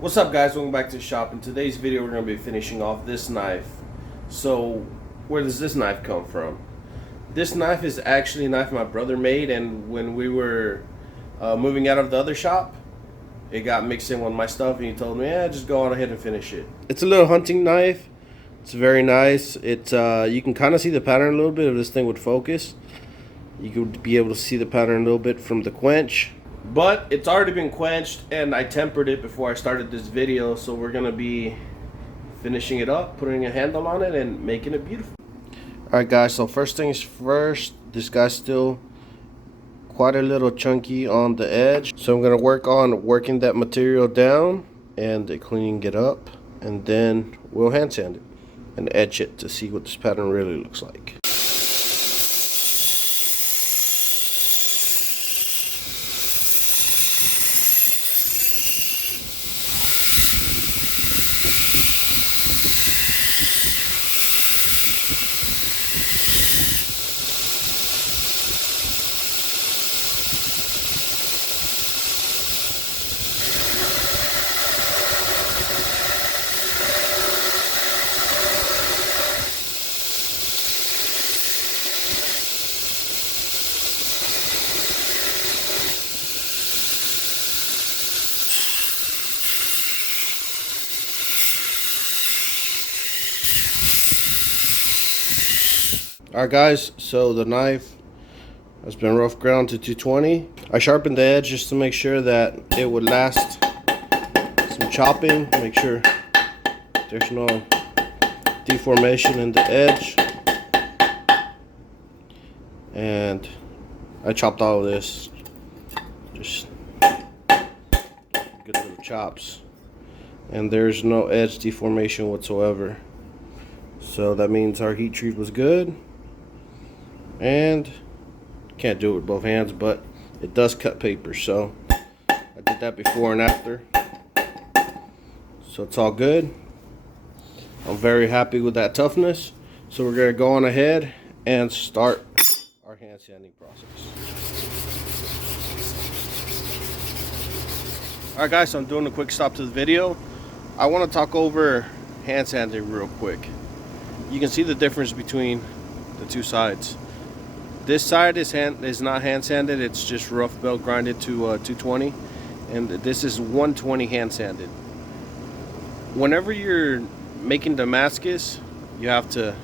What's up, guys? Welcome back to the shop. In today's video we're going to be finishing off this knife. So where does this knife come from? This knife is actually a knife my brother made, and when we were moving out of the other shop, it got mixed in with my stuff, and he told me, yeah, just go on ahead and finish it. It's a little hunting knife. It's very nice. It's you can kind of see the pattern a little bit if this thing would focus. You could be able to see the pattern a little bit from the quench. But it's already been quenched, and I tempered it before I started this video, so we're gonna be finishing it up, putting a handle on it, and making it beautiful. Alright guys, so first things first, this guy's still quite a little chunky on the edge, so I'm gonna work on working that material down and cleaning it up, and then we'll hand sand it and etch it to see what this pattern really looks like. Alright guys, so the knife has been rough ground to 220. I sharpened the edge just to make sure that it would last some chopping, make sure there's no deformation in the edge. And I chopped all of this, just good little chops. And there's no edge deformation whatsoever. So that means our heat treat was good. And can't do it with both hands, but it does cut paper, so I did that before and after, so it's all good. I'm very happy with that toughness, so we're gonna go on ahead and start our hand sanding process. Alright guys, so I'm doing a quick stop to the video. I want to talk over hand sanding real quick. You can see the difference between the two sides. This side is not hand sanded, it's just rough belt grinded to 220, and this is 120 hand sanded. Whenever you're making Damascus, you have to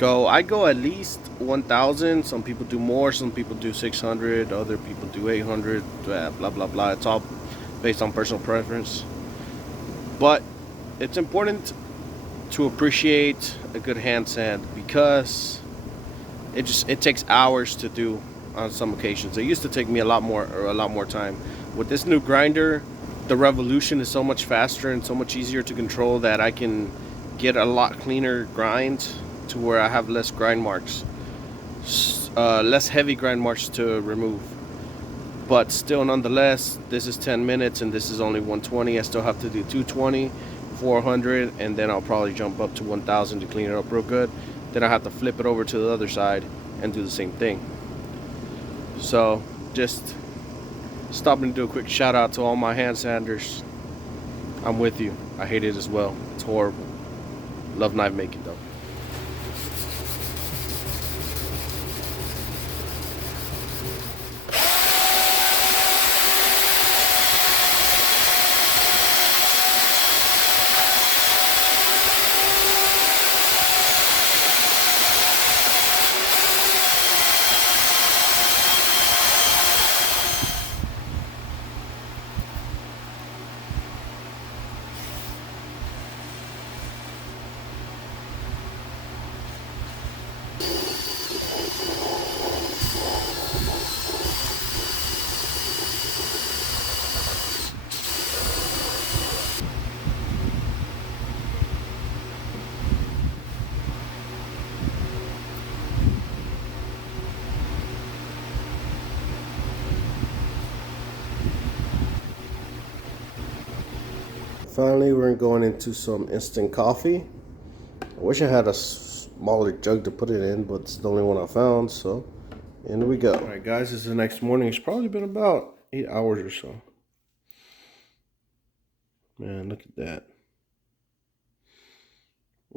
I go at least 1,000. Some people do more, some people do 600, other people do 800, blah blah blah. It's all based on personal preference, but it's important to appreciate a good hand sand because it takes hours to do on some occasions. It used to take me a lot more time. With this new grinder, the revolution is so much faster and so much easier to control that I can get a lot cleaner grinds to where I have less grind marks, less heavy grind marks to remove. But still, nonetheless, this is 10 minutes and this is only 120. I still have to do 220, 400, and then I'll probably jump up to 1,000 to clean it up real good. Then I have to flip it over to the other side and do the same thing. So just stopping to do a quick shout out to all my hand sanders. I'm with you. I hate it as well. It's horrible. Love knife making though. Finally, we're going into some instant coffee. I wish I had a smaller jug to put it in, but it's the only one I found, so in we go. All right, guys, this is the next morning. It's probably been about 8 hours or so. Man, look at that.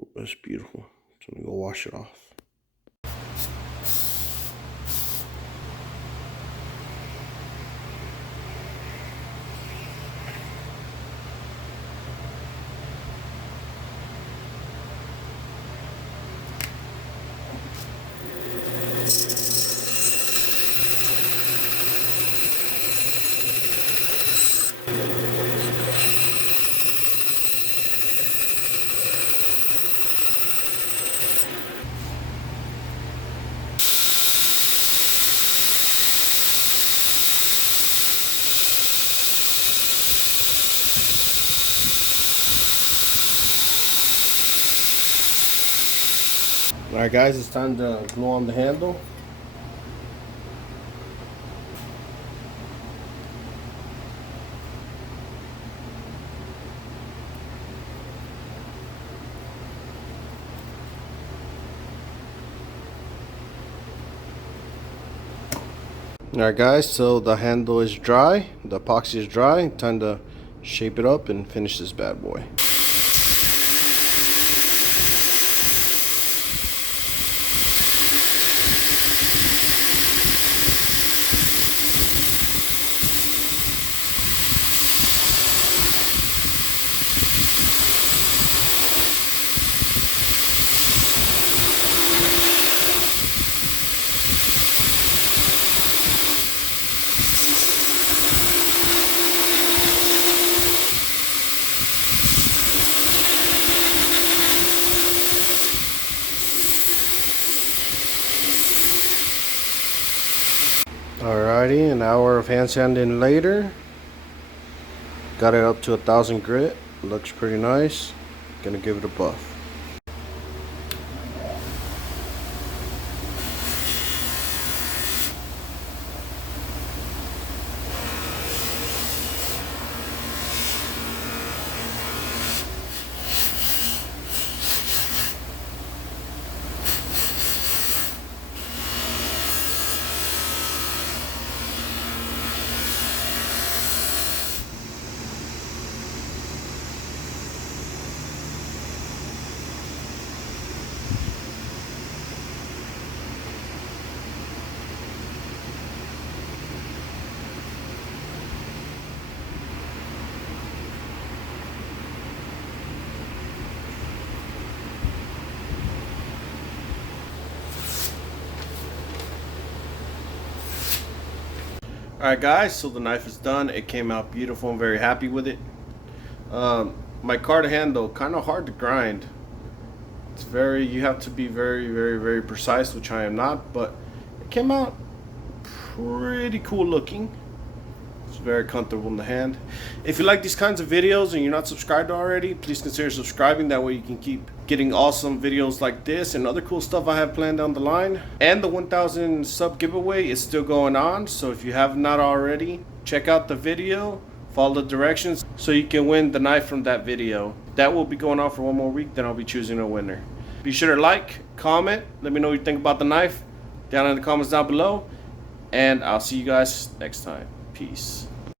Oh, that's beautiful. So I'm gonna go wash it off. Alright guys, it's time to glue on the handle. Alright guys, so the handle is dry, the epoxy is dry. Time to shape it up and finish this bad boy. Alrighty, an hour of hand sanding later, got it up to 1000 grit. Looks pretty nice. Gonna give it a buff. Alright guys, so the knife is done. It came out beautiful. I'm very happy with it. My card handle, kind of hard to grind. It's very, you have to be very precise, which I am not, but it came out pretty cool looking. It's very comfortable in the hand. If you like these kinds of videos and you're not subscribed already, please consider subscribing. That way you can keep getting awesome videos like this and other cool stuff I have planned down the line. And the 1000 sub giveaway is still going on, so if you have not already, check out the video, follow the directions so you can win the knife from that video. That will be going on for one more week, then I'll be choosing a winner. Be sure to like, comment, let me know what you think about the knife down in the comments down below, and I'll see you guys next time. Peace.